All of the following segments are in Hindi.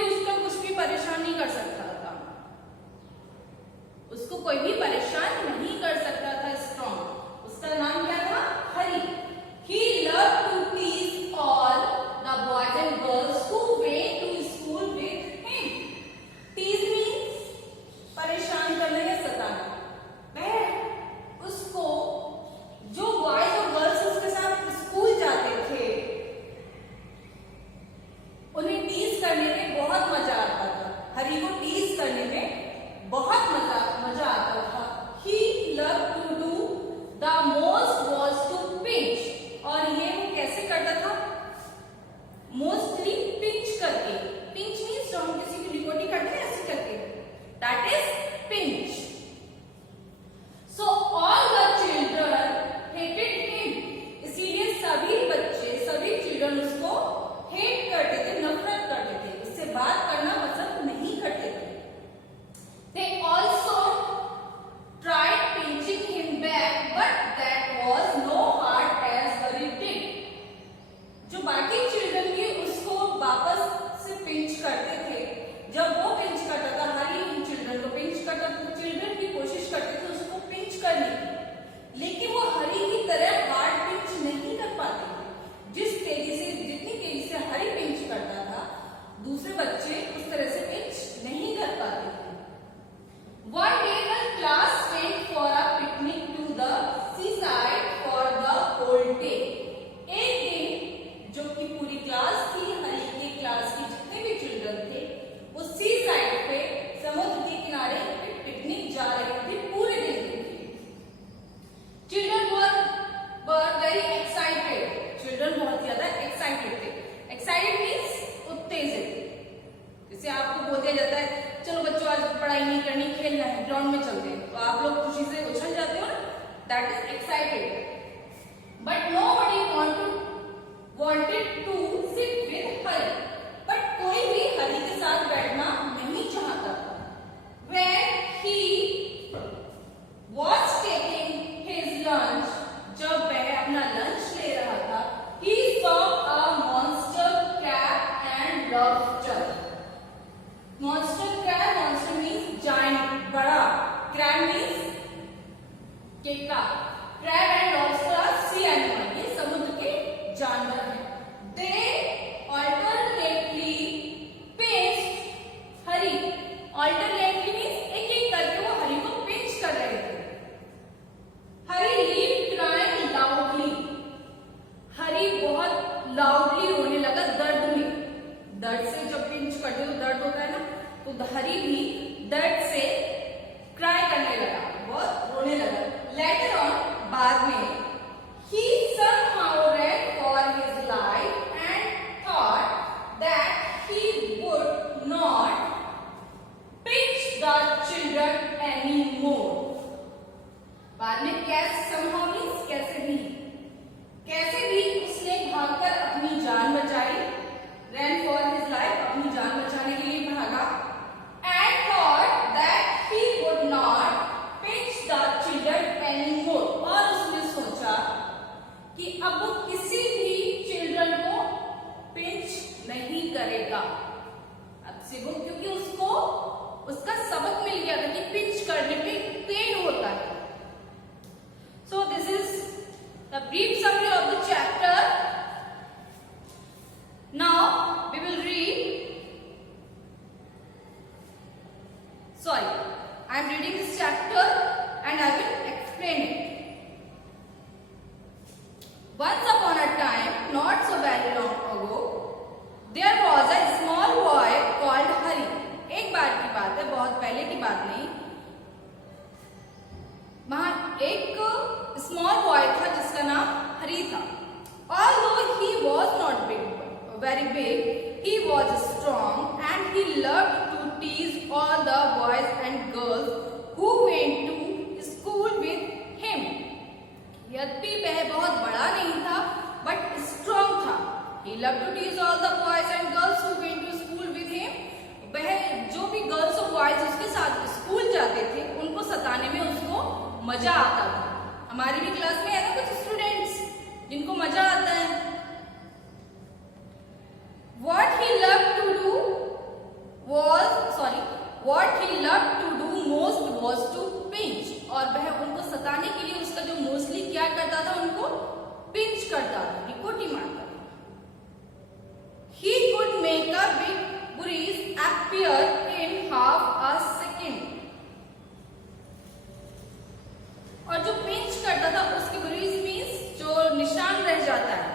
भी उसका कुछ भी परेशान नहीं कर सकता था, उसको कोई भी परेशान नहीं कर सकता था। स्ट्रॉन्ग, उसका नाम क्या था? हरी। He loved to tease all the boys and girls who went to school with him. Tease means परेशान करना या सताना। वह उसको जो बॉयज और गर्ल्स उसके साथ स्कूल जाते थे उन्हें टीज करने में बहुत मजा आता था। हरी को टीज करने में बहुत मजा आता था। He loved to do the most was to pinch, और ये वो कैसे करता था? मोस्टली पिंच करके। पिंच मीन्स जो हम किसी की लिकोटी करते हैं ऐसे करके, that is pinch. So all the children hated him, इसीलिए सभी बच्चे, सभी चिल्ड्रन उसको हेट करते थे, नफरत करते थे, उससे बात करना पसंद नहीं करते थे। They also tried pinching him back, but that was no hard as Hari did. जो बाकी चिल्ड्रन भी उसको वापस से पिंच करते थे, जब वो पिंच करता था, हरी उन चिल्ड्रन को पिंच करता था, तो चिल्ड्रन भी कोशिश करते थे उसको पिंच करने की, लेकिन वो हरी की तरह हार्ड पिंच नहीं कर पाते थे। जितनी तेजी से हरी पिंच करता था, दूसरे बच्चे उस तरह से पिंच नहीं कर पाते थे। One day the class went for a picnic to the seaside for the whole day. एक दिन जो कि पूरी क्लास थी, हरी की क्लास की जितने भी चिल्ड्रन थे, वो सी साइड पे समुद्र के किनारे पे पिकनिक जा रहे थे पूरे दिन के लिए। Children were very excited. Children बहुत ज्यादा एक्साइटेड थे। एक्साइटेड मीन्स उत्तेजित। जैसे आपको बोल दिया जाता है चलो बच्चों आज पढ़ाई नहीं करनी, खेलना है, ग्राउंड में चलते हैं, तो आप लोग खुशी से उछल जाते हो ना, that is excited. But nobody wanted to sit with Hari, but कोई भी हरी के साथ बैठना नहीं चाहता। When he was taking his lunch, जब वह अपना लंच ले रहा था, he saw a monster crab and lobster. Monster crab, monster means giant, बड़ा, crab means केकड़ा, crab and lobster are sea animal, ये समुद्र के जानवर हैं। They alternately pinched Hari, alternately means एक करके वो हरी को पिंच कर रहे थे। हरी leave crying loudly, हरी बहुत लाउडली रोने लगा दर्द में। दर्द से जब पिंच करते तो दर्द होता है ना, तो हरी भी दर्द से क्राई करने लगा, बहुत रोने लगा। लेटर ऑन, बाद में, he somehow ran for his life and thought that he would not pinch the children anymore. बाद में कैसे, somehow means कैसे भी उसने भागकर अपनी जान बचाई। ran for his life, अपनी जान बचाने के लिए भागा। and thought that he would not pinch the children anymore, और उसने सोचा कि अब वो किसी भी चिल्ड्रन को पिंच नहीं करेगा। अब से वो, क्योंकि उसको उसका सबक मिल गया था कि पिंच करने पे पेन होता है। So this is the brief summary of the chapter. Now we will read. Sorry, I am reading this chapter and I will explain it. Once upon a time, not so very long ago, there was a small boy called Hari. एक बार की बात है, बहुत पहले की बात नहीं। वहां एक स्मॉल बॉय था जिसका नाम हरी था। Although he was not very big, he was strong and he loved to tease all the boys and girls who went to school with him. यद्यपि वह बहुत बड़ा नहीं था, but strong था। He loved to tease all the boys and girls who went to school with him. वह जो भी गर्ल्स और बॉयज उसके साथ स्कूल जाते थे, उनको सताने में उसको मजा आता था। हमारी भी क्लास में है ना कुछ स्टूडेंट्स जिनको मजा आता है। What he loved to do, what he loved to do most was to pinch, और वह उनको सताने के लिए उसका जो मोस्टली क्या करता था, उनको पिंच करता था, निकोटी मारता था। He could make a big bruise appear in half a second, और जो पिंच करता था उसके ब्रूइज मीन्स जो निशान रह जाता है।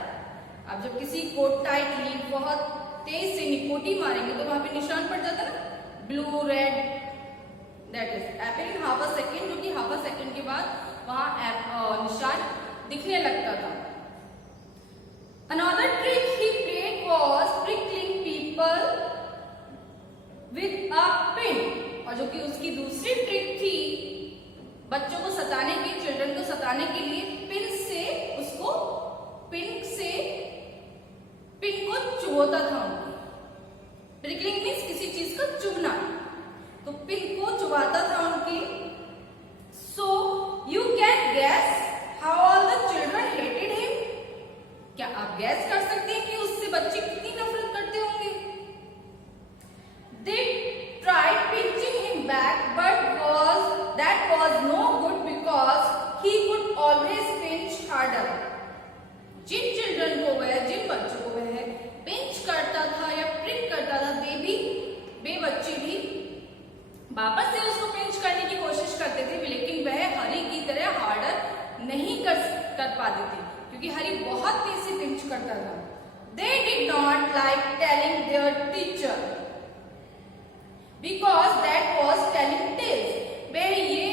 अब जब किसी को टाइटली बहुत तेज से निकोटी मारेंगे तो वहां पे निशान पड़ जाता है ना, blue red, that is appear in half a second, जो कि हाफ अ सेकेंड के बाद वहां निशान दिखने लगता था। Another trick he played was prickling people with a pin, और जो कि उसकी दूसरी ट्रिक थी बच्चों को सताने की, चिल्ड्रन को सताने के लिए पिन से उसको पिन को चुभोता था उनकी। प्रिकलिंग मीन्स किसी चीज का चुभना, तो पिन को चुभाता था उनकी। So you can gas how all the children hated him, क्या आप गैस कर सकते हैं कि उससे बच्चे कितनी नफरत करते होंगे। They tried pinching him back, but that was no good because he could always pinch harder. जिन चिल्ड्रन को वह, जिन बच्चों को वह पिंच करता था या प्रिक करता था, वे बच्चे भी वापस से उसको पिंच करने की कोशिश करते थे, लेकिन वह हरी की तरह हार्डर नहीं कर पाते थे, क्योंकि हरी बहुत तेज से पिंच करता था। They did not like telling their teacher because that was telling tales. वे ये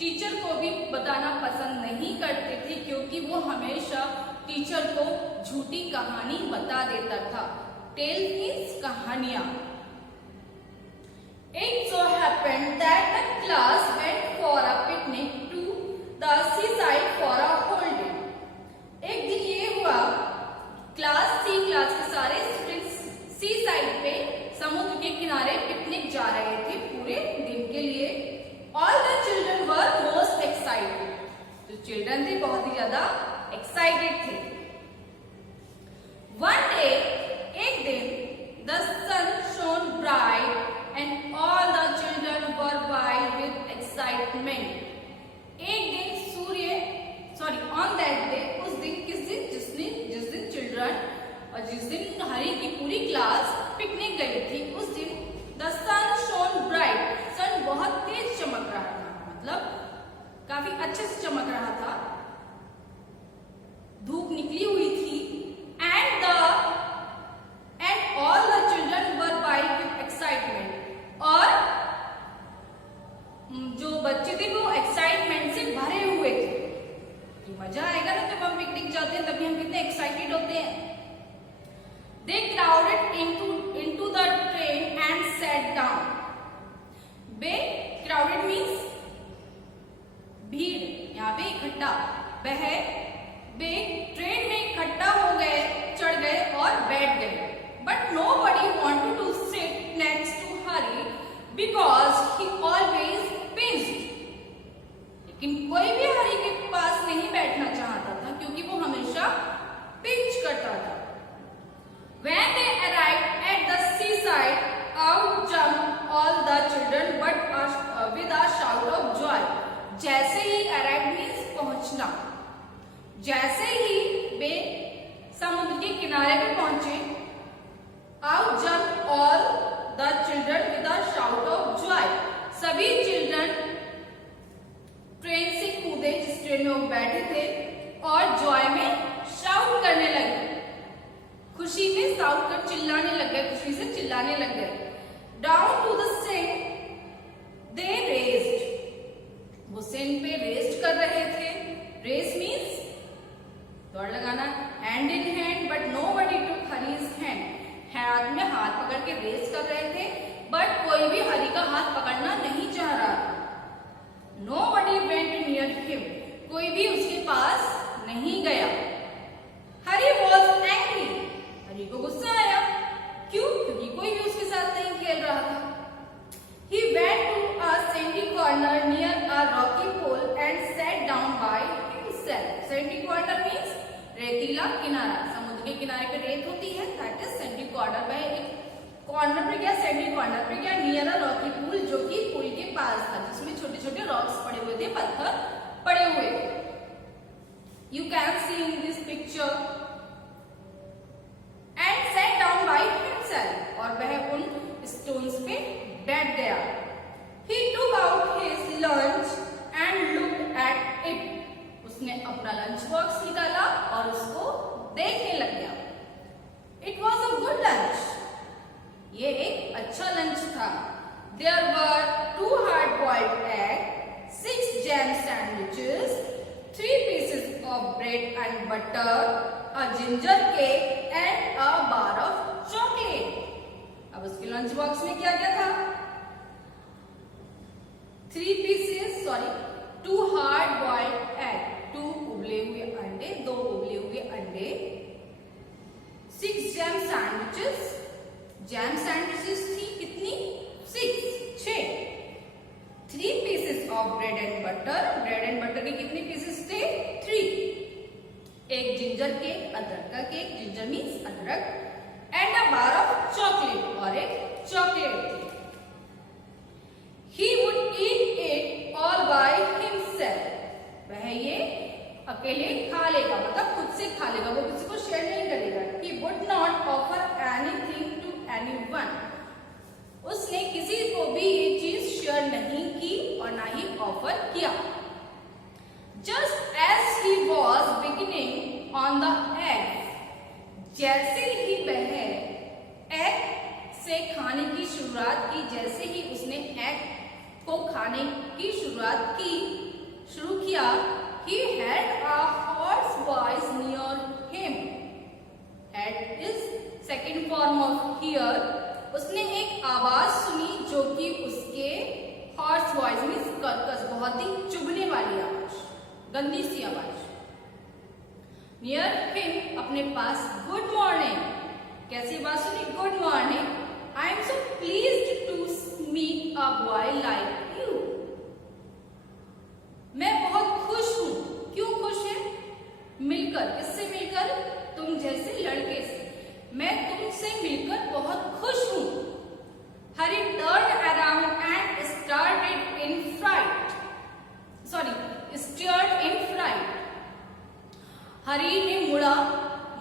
टीचर को भी बताना पसंद नहीं करते थे, क्योंकि वो हमेशा टीचर को झूठी कहानी बता देता था। टेल मीन्स कहानियां। It so happened that the class went for a picnic to the seaside for a holiday. एक दिन ये हुआ, क्लास के सारे स्टूडेंट्स सी साइड पे, समुद्र के किनारे पिकनिक जा रहे थे पूरे दिन के लिए। All the children were most excited. जो चिल्ड्रन थे बहुत ही ज्यादा एक्साइटेड थे। One day, एक दिन, the sun shone bright and all the children were wild with excitement. एक दिन on that day, उस दिन जिस दिन चिल्ड्रन और जिस दिन हरी की पूरी क्लास पिकनिक गई थी, उस दिन the sun shone bright, सन बहुत तेज चमक रहा था, मतलब काफी अच्छे से चमक रहा था, धूप निकली हुई थी। and all the children were wild with excitement, और जो बच्चे थे वो एक्साइटमेंट से भरे हुए थे कि मजा आएगा ना, जब हम पिकनिक जाते हैं तभी हम कितने एक्साइटेड होते हैं। They crowded into the train and sat down. crowded means भीड़, यहाँ पे इकट्ठा, वे ट्रेन में इकट्ठा हो गए, चढ़ गए और बैठ गए। But nobody wanted to sit next to Hari because he always pinched. लेकिन कोई भी हरी के पास नहीं बैठना चाहता था, क्योंकि वो हमेशा पिंच करता था। When they arrived at the seaside, out jumped all the children, but with a shout of joy. जैसे ही arrived means पहुंचना, जैसे ही वे समुद्र के किनारे पे पहुंचे, out jumped all the children with a shout of joy. सभी चिल्ड्रन ट्रेन से कूदे, जिस ट्रेन में वो बैठे थे, और जॉय में शाउट करने लगे, खुशी में शाउट कर चिल्लाने लग गए, खुशी से चिल्लाने लग गए। Down to the sand they raced, वो सेंड पे रेस्ट कर रहे थे। रेस मीन्स दौड़ लगाना, hand in hand, but nobody took Harry's hand, हाथ में हाथ पकड़ के रेस कर रहे थे, बट कोई भी हरी का हाथ पकड़ना नहीं चाह रहा था। Nobody went near him, कोई भी उसके पास नहीं गया। हरी was angry, हरी को गुस्सा आया, क्यों? क्योंकि कोई भी उसके साथ नहीं खेल रहा था। He went to a sandy corner near a rocky pole and sat down by himself. Sandy corner means रेतीला किनारा, समुद्र के किनारे पे रेत होती है, that is sandy corner। वह एक कॉर्नर पे गया, सैंडी कॉर्नर पे गया, नियर अ रॉकी पूल, जो उसके पत्थर पड़े हुए थे। You can see in this picture and set down by himself, और वह उन स्टोन्स पे बैठ गया। He took out his lunch and looked at it, उसने अपना लंच बॉक्स निकाला और उसको देखने लग गया। It was a good lunch, ये एक अच्छा लंच था। There were 2 hard boiled egg, 6 jam sandwiches, 3 pieces of bread and butter, a ginger cake and a bar of chocolate. अब उसके लंच बॉक्स में क्या क्या था? 2 hard boiled egg, 2 उबले हुए अंडे, 2 उबले हुए अंडे, 6 jam sandwiches, जैम सैंडविचेस थी कितनी? 6। 3 pieces of bread and butter, bread and butter के कितने पीसेस थे? 3। एक जिंजर केक, अदरक का केक, जिंजर मीन्स अदरक, and a bar of chocolate, और एक चॉकलेट थी। He would eat it all by himself, वह ये अकेले खा लेगा, मतलब खुद से खा लेगा, वो किसी को शेयर नहीं करेगा। He would not offer anything to anyone, उसने किसी को भी ये चीज शेयर नहीं की और ना ही ऑफर किया। Just as he was beginning on the egg, जैसे ही वह एग से खाने की शुरुआत की, जैसे ही उसने एग को खाने की शुरू किया, he had a hoarse voice near him. Had is second form of hear. उसने एक आवाज सुनी जो कि उसके हॉर्स वॉइस मीन्स कर्कश, बहुत ही चुभने वाली आवाज, गंदी सी आवाज। नियर हिम, अपने पास, गुड मॉर्निंग, कैसी बात सुनी? Good morning, I am so pleased to meet a boy like you, मैं बहुत खुश हूं। क्यों खुश है? मिलकर, किससे मिलकर? तुम जैसे लड़के से, मैं तुमसे मिलकर बहुत खुश हूं। हरी turned around and stared in fright. हरी ने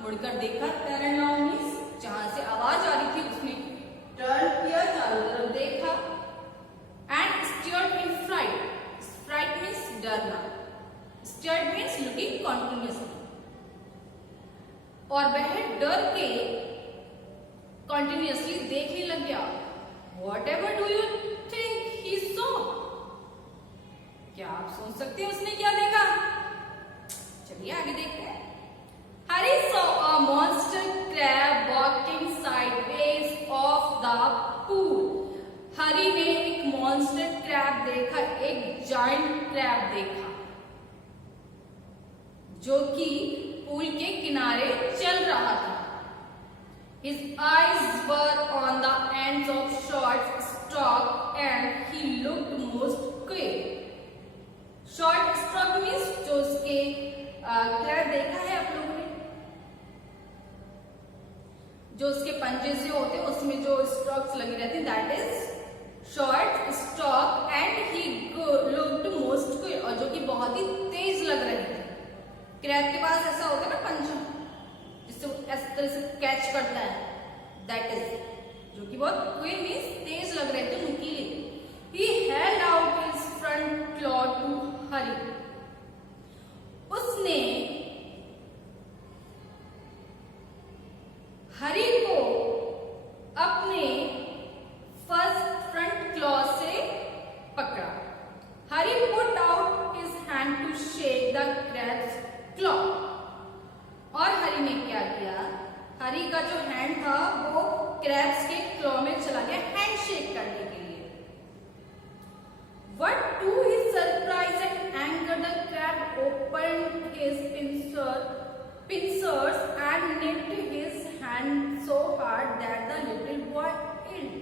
मुड़कर देखा, टर्न मीन्स जहां से आवाज आ रही थी उसने टर्न किया, चारों तरफ देखा, and stared in fright. Fright means डरना, stared मीन्स लुकिंग कंटिन्यूअसली, और वह डर के कंटिन्यूअसली देखने लग गया। Whatever do you think he saw? क्या आप सोच सकते हैं उसने क्या देखा? चलिए आगे देखते हैं। Harry saw a monster crab walking sideways off the pool. हरी ने एक मॉन्स्टर क्रैब देखा, एक जायंट क्रैब देखा जो कि पूल के किनारे चल रहा था। His eyes were on the ends of short stalk and he looked most queer. Short stalk means जो उसके क्रैब देखा है आप लोगों ने, जो उसके पंजे से होते हैं उसमें जो स्टॉक्स लगी रहती, that is short stock, and he looked most quick, और जो कि बहुत ही तेज लग रहे थे। क्रैब के पास ऐसा होता है ना पंजा, जिससे इस तरह से कैच करता है, दैट इज, जो कि बहुत क्विक मीन्स तेज लग रहे थे, नुकीले। He held out his front claw to Hari. उसने हरी को अपने फ्रंट क्लॉ से पकड़ा। Harry put out his hand to shake the crab's claw, और हरी ने क्या किया? हरी का जो हैंड था वो क्रैब्स के क्लॉ में चला गया हैंड शेक करने के लिए। But to his surprise and anger, the crab opened his pincers and nipped his hand so hard that the little boy yelled.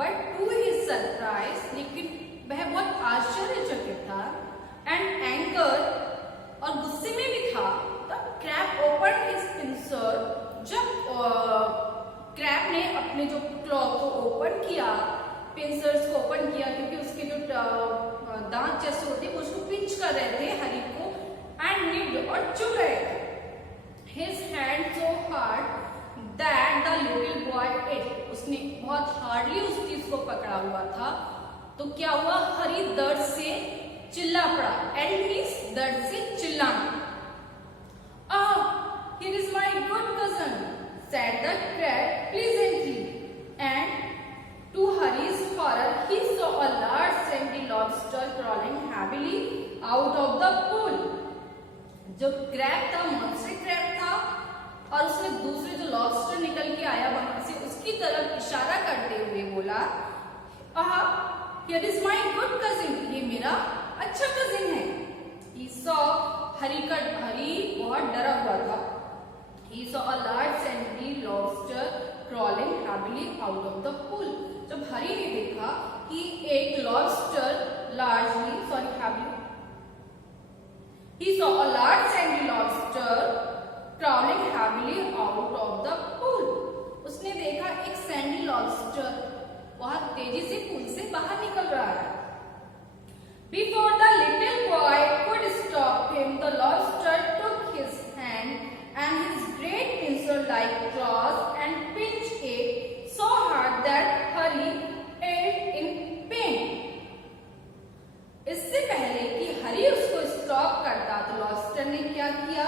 But to his surprise, लेकिन वह बहुत आश्चर्यचकित था, and anger, और गुस्से में भी था। The crab opened his pincers, जब क्रैब ने अपने जो क्लॉ को ओपन किया, पिंसर्स को ओपन किया, क्योंकि उसके जो दांत जैसे होते हैं उसको पिंच कर रहे थे हरी को, एंड निप्ड और चुभ रहे थे his hand so hard that the little boy ate. उसने बहुत हार्डली उस चीज को पकड़ा हुआ था, तो क्या हुआ, हरी दर्द से चिल्ला पड़ा। एड मीन्स दर्द से चिल्लाना। Here is my good cousin, said the crab pleasantly, and to Hari's horror, he saw a large sandy lobster crawling heavily out of the pool. जो क्रैब था, मॉन्स्टर क्रैब था, और उसने दूसरे जो लॉबस्टर निकल के आया वहां से उसकी तरफ इशारा करते हुए बोला, Here is my good cousin, ये मेरा अच्छा कजिन है। He saw, हरी बहुत डरा हुआ था। He saw a large sandy lobster crawling happily out of the pool. जब हरी ने देखा कि एक lobster he saw a large sandy lobster crawling happily out of the pool. उसने देखा एक सैंडी लॉबस्टर बहुत तेजी से पूल से बाहर निकल रहा है। Before the little boy could stop him, the lobster took his hand and his great pincer-like claws and pinched it so hard that Hari ate in pain. इससे पहले कि हरी उसको स्टॉप करता तो लॉबस्टर ने क्या किया,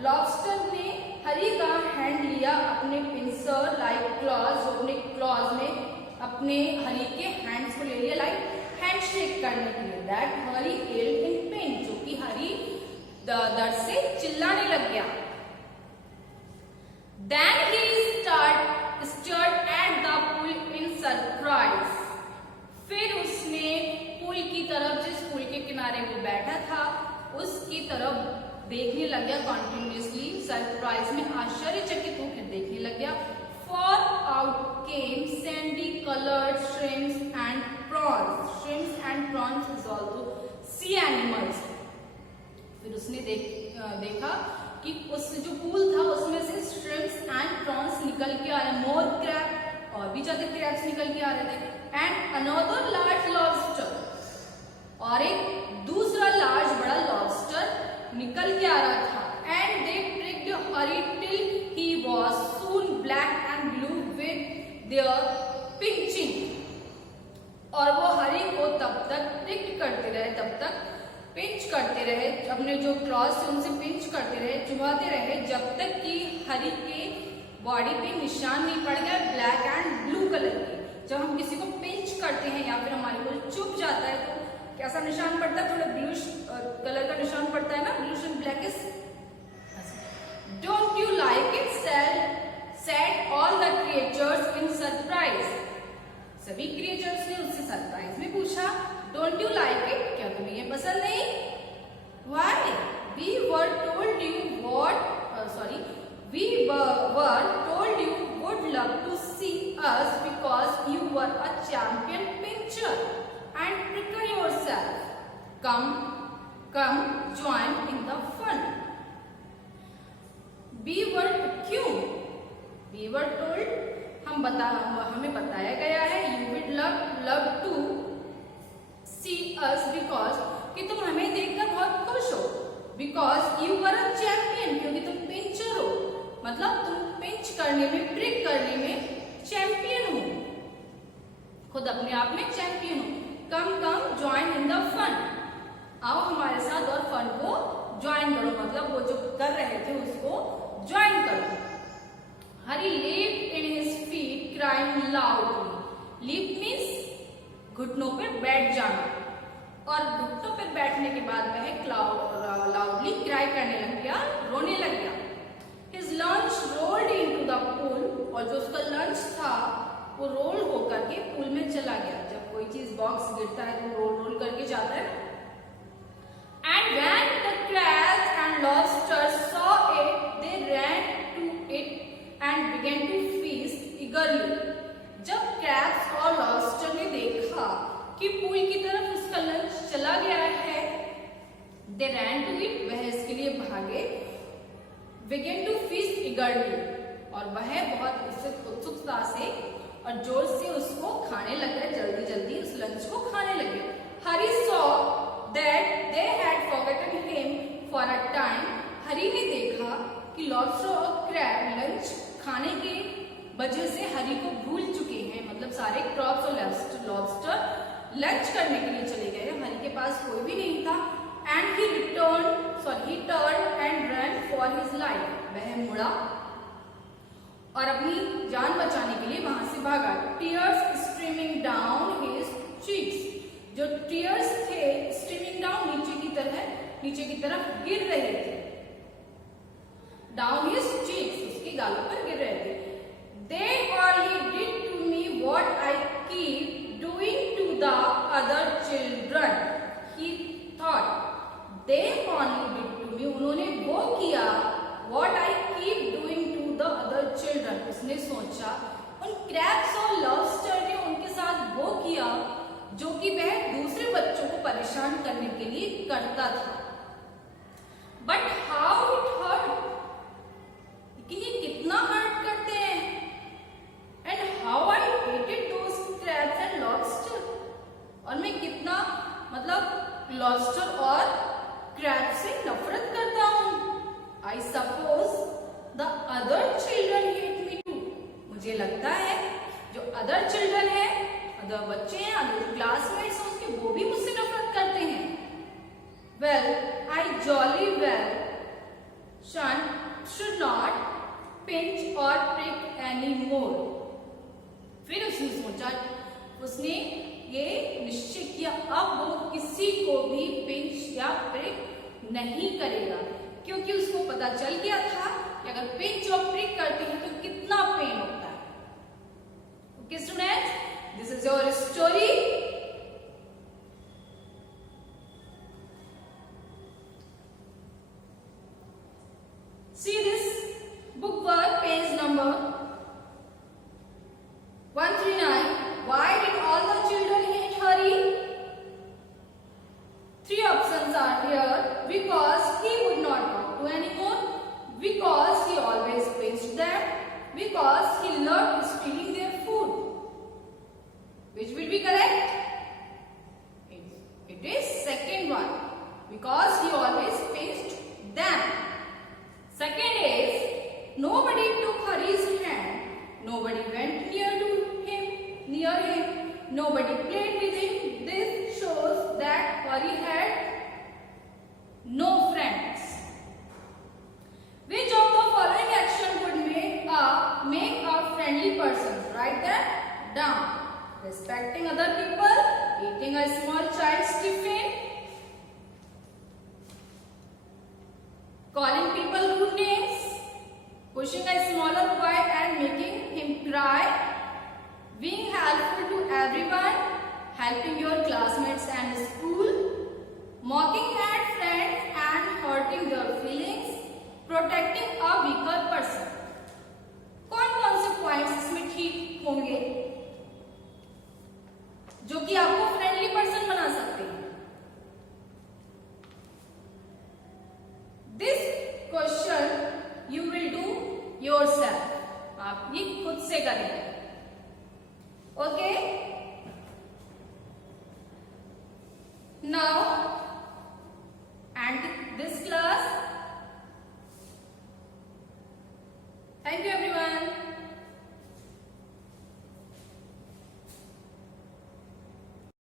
लॉबस्टर ने हरी का हैंड लिया अपने पिंसर लाइक क्लॉज, जो अपने क्लॉज में अपने हरी के हैंड्स को ले लिया लाइक हैंडशेक करने के लिए। That Harry yelled in pain, जो कि हरी दर्द से चिल्लाने लग गया। Then he stared at the pool in surprise. फिर उसने पुल की तरफ, जिस पुल के किनारे वो बैठा था उसकी तरफ देखने लग गया कॉन्टिन्यूसली, सरप्राइज में आश्चर्यचकित होकर देखने लग गया। For out came sandy colored shrimps and prawns. Shrimps and prawns is also sea animals. फिर उसने देखा कि उस जो पूल था उसमें से श्रिम्प्स एंड प्रॉन्स निकल के आ रहे, मोर क्रैब और भी ज्यादा क्रैब्स निकल के आ रहे थे, एंड अनदर लार्ज लॉबस्टर, और एक दूसरा लार्ज बड़ा लॉबस्टर निकल के आ रहा था। And they pricked Hari till he was soon black and blue with their pinching. और वो हरी को तब तक प्रिक्ड करते रहे, तब तक पिंच करते रहे, अपने जो क्लॉज से उनसे पिंच करते रहे, चुभाते रहे, जब तक कि हरी के बॉडी पे निशान नहीं पड़ गया ब्लैक एंड ब्लू कलर के। जब हम किसी को पिंच करते हैं या फिर हमारे को चुभ जाता है तो कैसा निशान पड़ता है, थोड़ा ब्लूइश कलर का निशान पड़ता है ना, bluish and blackish. Don't you like it, said all the creatures in surprise. सभी क्रिएचर्स ने उससे सरप्राइज में पूछा, डोंट यू लाइक इट, क्या तुम्हें ये पसंद नहीं? Why? We were told you would love to see us because you were a champion pincher and prickle yourself. Come join in the fun. We were told, हमें बताया गया है, you would love to see us because कि तुम हमें देखकर बहुत खुश हो, because you were a champion, क्योंकि तुम पिंचर हो, मतलब तुम पिंच करने में, प्रिक करने में चैंपियन हो, खुद अपने आप में चैंपियन हो। Come join in the fun, आओ हमारे साथ और फन को ज्वाइन करो, मतलब वो जो कर रहे थे उसको ज्वाइन करो। हरी leaped in his feet crying loudly. Leap means घुटनों पर बैठ जाना, और घुटनों पर बैठने के बाद वह लाउडली क्राई करने लग गया, रोने लग गया। His lunch rolled into the pool, और जो उसका लंच था वो रोल होकर के पूल में चला गया। जब कोई चीज बॉक्स गिरता है तो रोल करके जाता है। And when the crabs and lobsters saw it, they ran to it and began to feast eagerly. जब क्रैब्स और लॉबस्टर ने देखा कि पूल की तरफ उसका लंच चला गया है, they ran to it, वह इसके लिए भागे, began to feast eagerly, और वह बहुत उत्सुकता से और जोर से उसको खाने लग गए, जल्दी लंच करने के लिए चले गए, हरी के पास कोई भी नहीं था, and he turn and run for his life, वह मुड़ा और अपनी जान बचाने के लिए वहां से भागा। Tears streaming down his cheeks, जो टीयर्स थे स्ट्रीमिंग डाउन नीचे की तरफ गिर रहे थे, डाउन हिज चीक्स उसकी गालों पर गिर रहे थे। They only did to me what I keep doing to the other children, he thought. They only did to me, उन्होंने वो किया, what I keep doing to the other children, उसने सोचा उन क्रैब्स और लॉबस्टर ने उनके साथ वो किया जो कि वह दूसरे बच्चों को परेशान करने के लिए करता था। But how it hurt, लेकिन ये कितना हर्ट करते हैं। And how I hated those crabs and lobster, और मैं कितना मतलब लॉबस्टर और क्रैब से नफरत करता हूँ। I suppose the other children hate me too, मुझे लगता है जो other children है, अदर बच्चे हैं, अदर क्लासमेट्स हैं, उसके वो भी मुझसे नफरत करते हैं। Well, I jolly well should not pinch or prick anymore. फिर उसने सोचा, उसने ये निश्चय किया अब वो किसी को भी पिंच या प्रिक नहीं करेगा, क्योंकि उसको पता चल गया था कि अगर पिंच और प्रिक करते हैं तो कितना पेन होता है। Okay students, this is your story. See this bookwork, page number 139. Why did all the children hate Hari? 3 options are here. Because he would not talk to anyone, because he always pinched them, because he loved stealing their food. Which will be correct? It is second one, because he always pinched them. Second is, nobody took Hari's hand, nobody went near him, nobody played with him. This shows that Hari had no friends. Which of the following action would make a friendly person? Write that down. Respecting other people, eating a small child's tiffin, calling people rude names, pushing a smaller boy and making him cry, being helpful to everyone, helping your classmates and school, mocking at friends and hurting their feelings, protecting a weaker person. कौन से पॉइंट्स इसमें ठीक होंगे जो कि आपको फ्रेंडली पर्सन बना सकते हैं? This question you will do yourself. आप ये खुद से करेंगे। ओके?